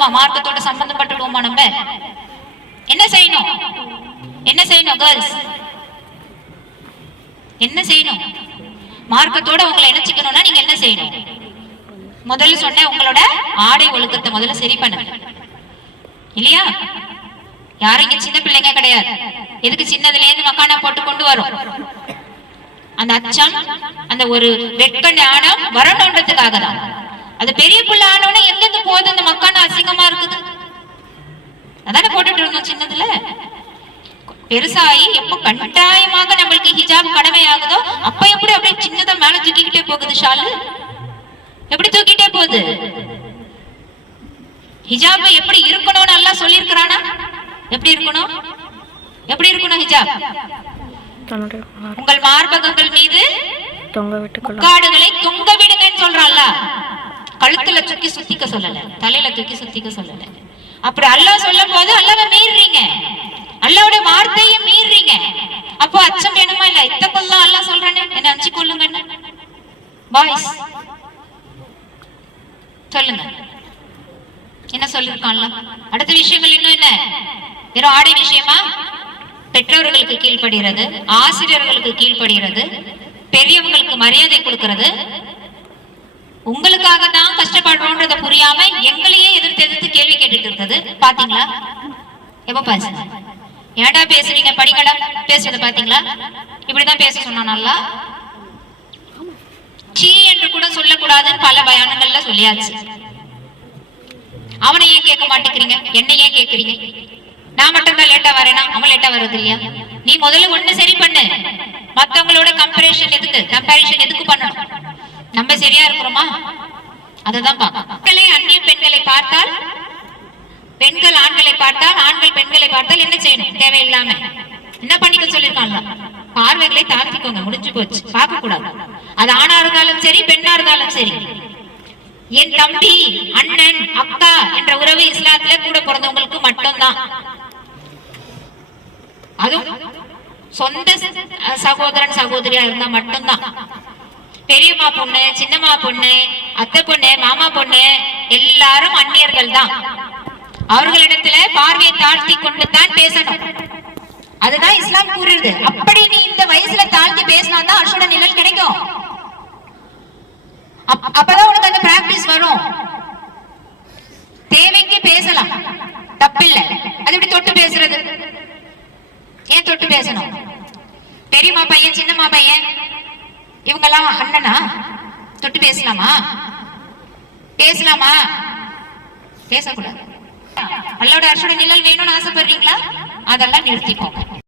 வருவோமா? மார்க்கத்தோட சம்பந்தப்பட்டுடுவோமா? நம்ம என்ன செய்யணும்? என்ன செய்யணும் கேர்ள்ஸ்? என்ன செய்யணும்? மார்க்கத்தோட உங்களை இணைச்சிக்கணும்னா நீங்க என்ன செய்யணும்? முதல்ல சொன்ன உங்களோட ஆடை ஒழுக்கத்தை முதல்ல சரி பண்ணுங்க, இல்லையா? யாரும் இங்க சின்ன பிள்ளைங்க கிடையாது. எதுக்கு சின்னதுல இருந்து மக்கானா போட்டு கொண்டு வரும்? அந்த அச்சம், அந்த ஒரு வெட்க ஞானம் வரணுன்றதுக்காக தான். அது பெரிய புள்ள ஆனோன்னு எங்கிருந்து போகுது? அந்த மக்கானா அசிங்கமா இருக்குது, அதானே போட்டுட்டு இருந்தோம் சின்னதுல. பெருசாயி எப்ப கட்டாயமாக நம்மளுக்கு ஹிஜாப் கடமை ஆகுதோ அப்ப எப்படி அப்படியே சின்னதா மேல தூக்கிக்கிட்டே போகுது ஷாலு? எப்படி தூக்கிட்டே போகுது? ஹிஜாப் எப்படி இருக்கணும்னு அல்லாஹ் சொல்லியிருக்கிறானா? எப்படி இருக்கணும்? எப்படி இருக்கணும் ஹிஜாப்? உங்கள் மார்பகங்கள் மீது காடுகளை தொங்க விடுங்கன்னு சொல்றான்ல. கழுத்துல தூக்கி சுத்திக்க சொல்லல, தலையில தூக்கி சுத்திக்க சொல்லல. அப்படி அல்லாஹ் சொல்லும் போது அல்லாஹ்வை மீறீங்க, அல்லாஹ்வோட வார்த்தையை மீறீங்க. அப்போ அச்சம் வேணுமா இல்ல? இத்தகல்லாஹ் அல்லாஹ் சொல்றானே, என்ன அஞ்சு கொள்ளுங்க. பாய்ஸ் சொல்லுங்க, என்ன சொல்லிருக்கான்ல? அடுத்த விஷயங்கள் இன்னும் என்ன? வெறும் ஆடை விஷயமா? பெற்றோர்களுக்கு கீழ்ப்படுகிறது, ஆசிரியர்களுக்கு கீழ்ப்படுகிறது, பெரியவங்களுக்கு மரியாதை கொடுக்கிறது. உங்களுக்காக தான் கஷ்டப்படுறோன்றத புரியாம எங்களையே எதிர்த்து கேள்வி கேட்டுட்டு இருக்குது. பாத்தீங்களா? எப்ப பேசுங்க, ஏடா பேசுறீங்க, படிக்கடா பேசுறத பாத்தீங்களா? இப்படிதான் பேச சொன்னானல்ல. சீ என்று கூட சொல்லக்கூடாதுன்னு பல பயானங்கள்ல சொல்லியாச்சு. அவனை ஏன் கேட்க மாட்டேங்கிறீங்க? என்ன ஏன் கேட்கறீங்க? நான் மட்டும் தான் லேட்டா வரேனா? அவன் லேட்டா வர்றது இல்லையா? நீ முதல்ல ஒண்ணு சரி பண்ணு. மத்தவங்களோட கம்பேரிஷன் எதுக்கு பண்ணணும்? நம்ம சரியா இருக்கிறோமா? அததான் மக்களே. அந்நிய பெண்களை பார்த்தால், பெண்கள் ஆண்களை பார்த்தால், ஆண்கள் பெண்களை பார்த்தால் என்ன செய்யணும்? தேவையில்லாம என்ன பண்ணிக்க சொல்லிருக்காங்க? பார்வைகளை தாழ்த்திக்கோங்க, முடிஞ்சு போச்சு. பார்க்க கூடாது. அது ஆணா இருந்தாலும் சரி, பெண்ணா இருந்தாலும் சரி. என் தம்பி, அண்ணன், அக்கா என்ற உறவு இஸ்லாத்துல கூட பிறந்தவங்களுக்கு மட்டும்தான். அதுவும் சொந்த சகோதரன் சகோதரியா இருந்தா மட்டும்தான். பெரியம்மா பொண்ணு, சின்னம்மா பொண்ணு, அத்தை பொண்ணு, மாமா பொண்ணு எல்லாரும் அந்நியர்கள் தான். அவர்களிடத்துல பார்வையை தாழ்த்தி கொண்டு தான் பேசணும். அதுதான் இஸ்லாம் கூறுது. அப்படி நீ இந்த வயசுல தாழ்த்தி பேசினா தான் அர்ஷோட நிழல் கிடைக்கும். அப்பதான் உனக்கு அந்த பிராக்டிஸ் வரும். தேவைக்கு பேசலாம், தப்பில்லை. அது இப்படி தொட்டு பேசுறது, ஏன் தொட்டு பேசணும்? பெரியம்மா பையன், சின்னம்மா பையன் இவங்கெல்லாம் அண்ணனா? தொட்டு பேசலாமா? பேசலாமா? பேசக்கூடாது. அல்லாஹ்வோட அர்ஷோட நிழல் வேணும்னு ஆசைப்படுறீங்களா? அதெல்லாம் நிறுத்திக்கோங்க.